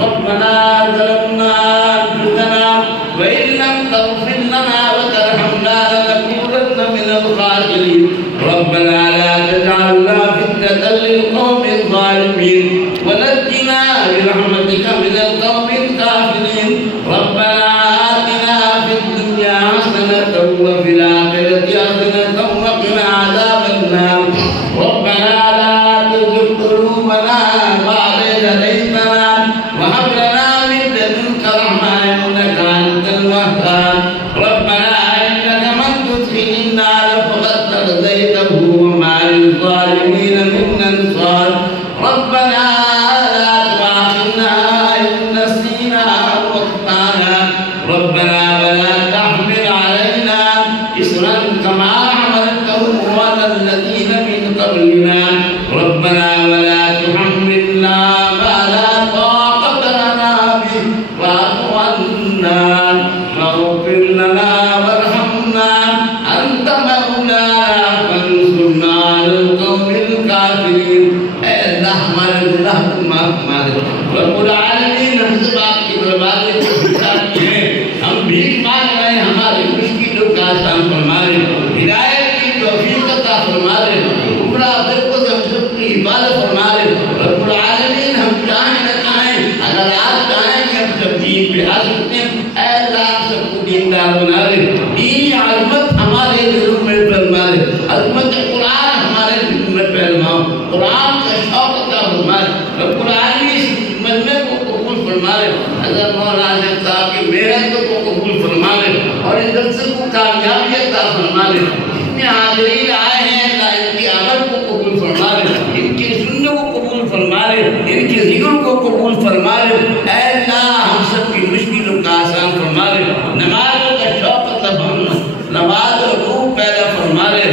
ربنا ظلمنا أنفسنا وإن لم تغفر لنا وترحمنا لنكونن من الخاسرين ربنا لا تجعلنا فتنة للقوم الظالمين ونجنا برحمتك من القوم الكافرين ربنا آتنا في الدنيا حسنة وفي الآخرة حسنة وقنا عذاب النار ربنا لا تزغ قلوبنا بعد إذ هديتنا وهب لنا من لدنك رحمة إنك أنت الوهاب ربنا إنك من تدخل النار فقد أخزيته وما للظالمين من أنصار ربنا لا تؤاخذنا إن نسينا أو أخطأنا ربنا ولا تحمل علينا إصرا كما حملته على الذين من قبلنا ربنا ولا تحملنا ما لا طاقة لنا به واعف عنا واغفر لنا وارحمنا أنت مولانا فانصرنا على القوم الكافرين اے اللہ ہمارے گناہ کو معاف فرما دے رب العالمین ہم سے آپ کی بربادی کو بچاتی ہیں ہم بھیک مانگ رہے ہیں ہماری مشکلوں کا آسان فرما دے ہدایت کی توفیق عطا فرما دے گمراہ فرقوں سے ہم سب کی حفاظت فرما دے رب العالمین ہم چاہیں نہ چاہیں اگر آپ چاہیں کہ ہم سب دین پہ آ سکتے ہیں اے اللہ ہم سب کو دیندار بنا دے دینی عظمت ہمارے دلوں میں فرما دے عظمت قرآن ہمارے دلوں میں فرماؤ قرآن کا شوق عطا فرما دے رب العالمین اس مجمع کو قبول فرما دے حضرت مولانا صاحب کی محنت کو قبول فرما دے اور اس درس کو کامیابی عطا فرما دے جتنے حاضرین آئے ہیں اللہ ان کی عمل کو قبول فرما دے ان کی سنت کو قبول فرما دے ان کی ذکر کو قبول فرما دے اے اللہ ہم سب کی مشکلوں کا آسان فرما دے نمازوں کا شوق عطا فرما نماز اور روح پیدا فرما دے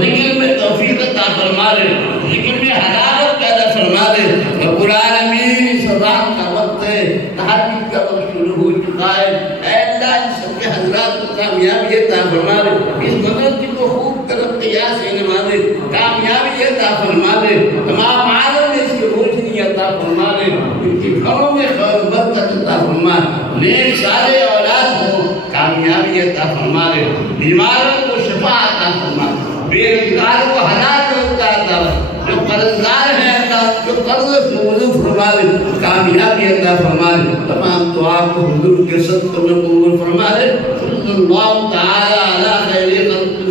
ذکر میں توفیق عطا فرما دے ذکر میں حلاوت پیدا فرما دے رب العالمین صبح کا وقت ہے تہجد کا وقت شروع ہو چکا ہے اے اللہ ان سب کے حضرات کو کامیابی عطا فرما دے اس مدرسے کو خوب ترقیات سے نوازے کامیابی عطا فرما دے تمام عالم میں اس کی روشنی عطا فرما دے ان کے گھروں میں خیر برکت عطا فرما نیک سارے اولاد کو کامیابی عطا فرما دے بیماروں کو شفا عطا فرما بے روزگاروں کو حلال روزگار عطا جو قرضدار ہیں اللہ جو قرض سے موجود فرما دے کامیابی عطا فرما دے تمام دعا کو حضور کے صدقے میں قبول فرما دے صلی اللہ تعالی علی خیر خلقہ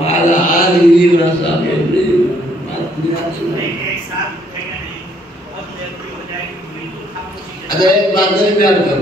وعلى آله وصحبه أجمعين. اگر ایک بات نہیں بیان کروں